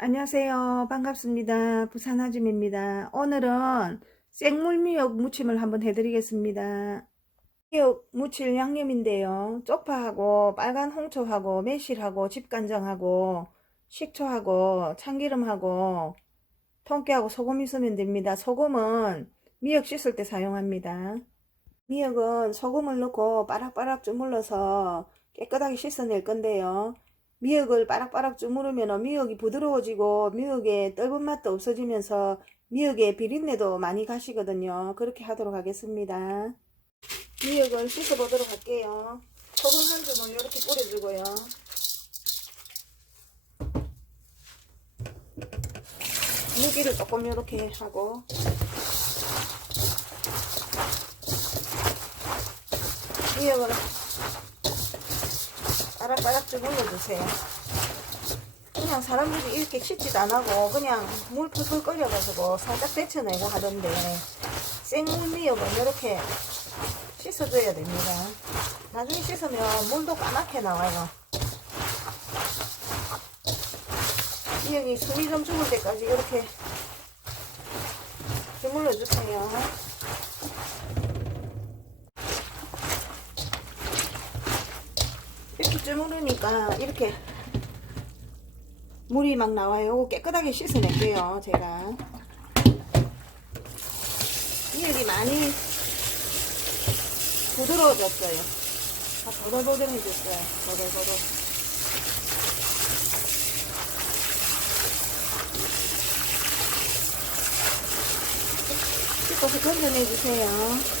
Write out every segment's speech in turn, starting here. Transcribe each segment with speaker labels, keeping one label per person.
Speaker 1: 안녕하세요. 반갑습니다. 부산 아줌입니다. 오늘은 생물미역 무침을 한번 해드리겠습니다. 미역 무칠 양념인데요. 쪽파하고 빨간 홍초하고 매실하고 집간장하고 식초하고 참기름하고 통깨하고 소금 있으면 됩니다. 소금은 미역 씻을 때 사용합니다. 미역은 소금을 넣고 빠락빠락 주물러서 깨끗하게 씻어낼 건데요. 미역을 빠락빠락 주무르면 미역이 부드러워지고 미역의 떫은 맛도 없어지면서 미역의 비린내도 많이 가시거든요. 그렇게 하도록 하겠습니다. 미역을 씻어보도록 할게요. 소금 한 줌을 이렇게 뿌려주고요. 무기를 조금 이렇게 하고 미역을 바락바락 좀 올려주세요. 그냥 사람들이 이렇게 씻지도 안 하고 그냥 물 풀풀 끓여가지고 살짝 데쳐내고 하던데 생물 미역은 이렇게 씻어줘야 됩니다. 나중에 씻으면 물도 까맣게 나와요. 미역이 숨이 좀 죽을 때까지 이렇게 주물러 주세요. 이렇게 주무르니까 이렇게 물이 막 나와요. 깨끗하게 씻어낼게요. 제가 미역이 많이 부드러워졌어요. 다 보들보들해졌어요. 보들보들. 씻어서 건져내주세요.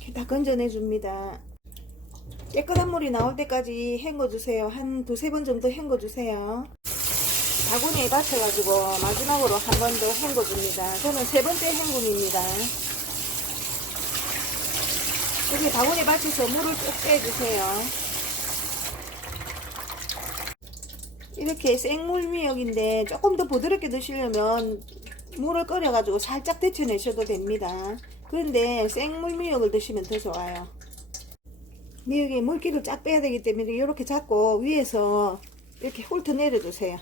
Speaker 1: 이렇게 다 건져내 줍니다. 깨끗한 물이 나올 때까지 헹궈 주세요. 한 두세 번 정도 헹궈 주세요. 바구니에 받쳐가지고 마지막으로 한 번 더 헹궈 줍니다. 저는 세 번째 헹굼입니다. 여기 바구니에 받쳐서 물을 쭉 빼주세요. 이렇게 생물미역인데 조금 더 부드럽게 드시려면 물을 끓여가지고 살짝 데쳐내셔도 됩니다. 그런데 생물 미역을 드시면 더 좋아요. 미역에 물기를 쫙 빼야 되기 때문에 이렇게 잡고 위에서 이렇게 훑어 내려 주세요.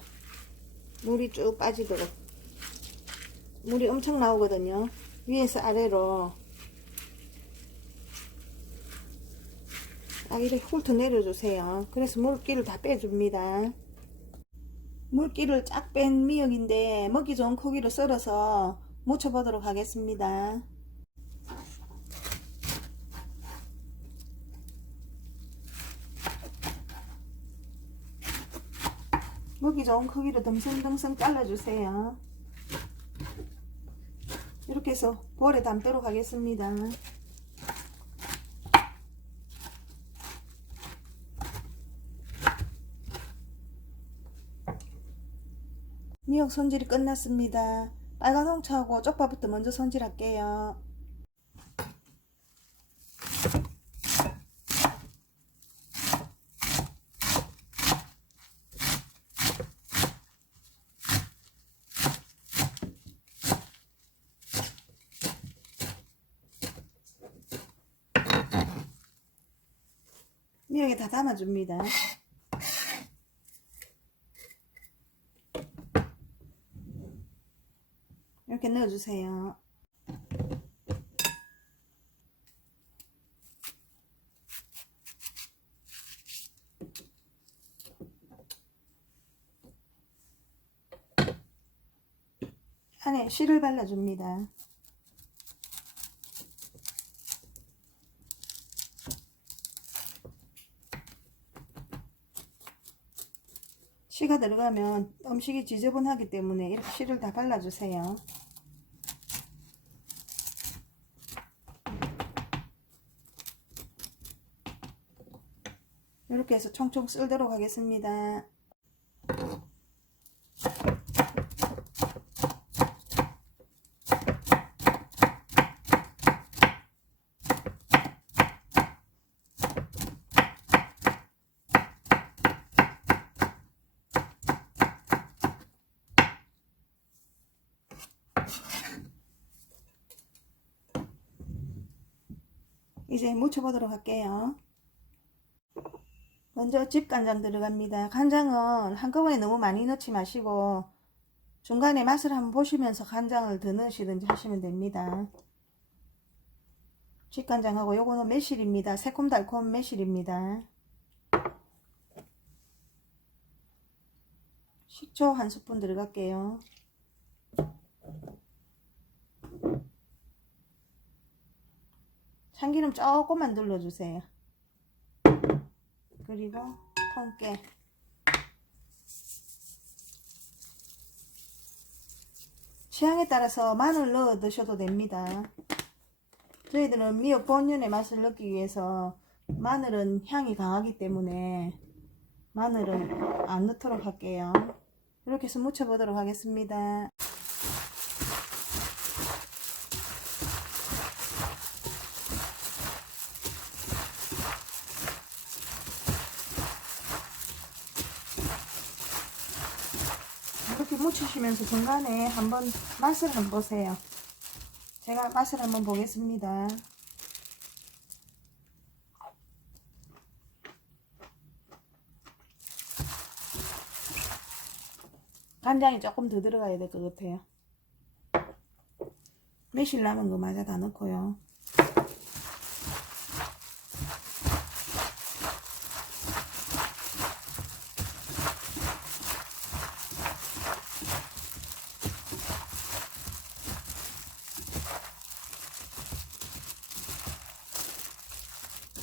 Speaker 1: 물이 쭉 빠지도록. 물이 엄청 나오거든요. 위에서 아래로 딱 이렇게 훑어 내려주세요. 그래서 물기를 다 빼줍니다. 물기를 쫙 뺀 미역인데 먹기 좋은 크기로 썰어서 무쳐보도록 하겠습니다. 먹기 좋은 크기로 듬성듬성 잘라주세요. 이렇게 해서 볼에 담도록 하겠습니다. 미역 손질이 끝났습니다. 빨간 홍차하고 쪽파부터 먼저 손질할게요. 미역에 다 담아줍니다. 이렇게 넣어주세요. 안에 실을 발라줍니다. 씨가 들어가면 음식이 지저분하기 때문에 이렇게 씨를 다 발라주세요. 이렇게 해서 총총 쓸도록 하겠습니다. 이제 무쳐보도록 할게요. 먼저 집간장 들어갑니다. 간장은 한꺼번에 너무 많이 넣지 마시고 중간에 맛을 한번 보시면서 간장을 더 넣으시든지 하시면 됩니다. 집간장하고 요거는 매실입니다. 새콤달콤 매실입니다. 식초 한 스푼 들어갈게요. 참기름 조금만 둘러주세요. 그리고 통깨 취향에 따라서 마늘 넣어 드셔도 됩니다. 저희들은 미역 본연의 맛을 넣기 위해서 마늘은 향이 강하기 때문에 마늘은 안 넣도록 할게요. 이렇게 해서 무쳐보도록 하겠습니다. 묻히시면서 중간에 한번 맛을 한번 보세요. 제가 맛을 한번 보겠습니다. 간장이 조금 더 들어가야 될 것 같아요. 매실 남은 거 마저 다 넣고요.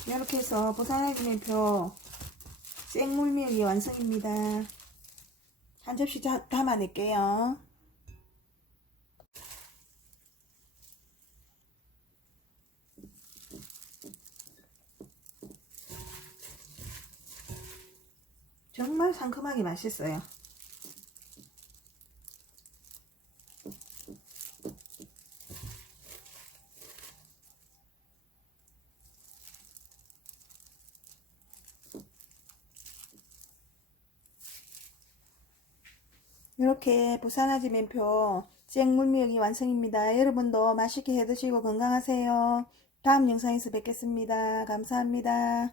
Speaker 1: 이렇게 해서 부산의진매표 생물미역이 완성입니다. 한 접시 자- 담아낼게요. 정말 상큼하게 맛있어요. 이렇게 부산아지 맨표 생물미역이 완성입니다. 여러분도 맛있게 해드시고 건강하세요. 다음 영상에서 뵙겠습니다. 감사합니다.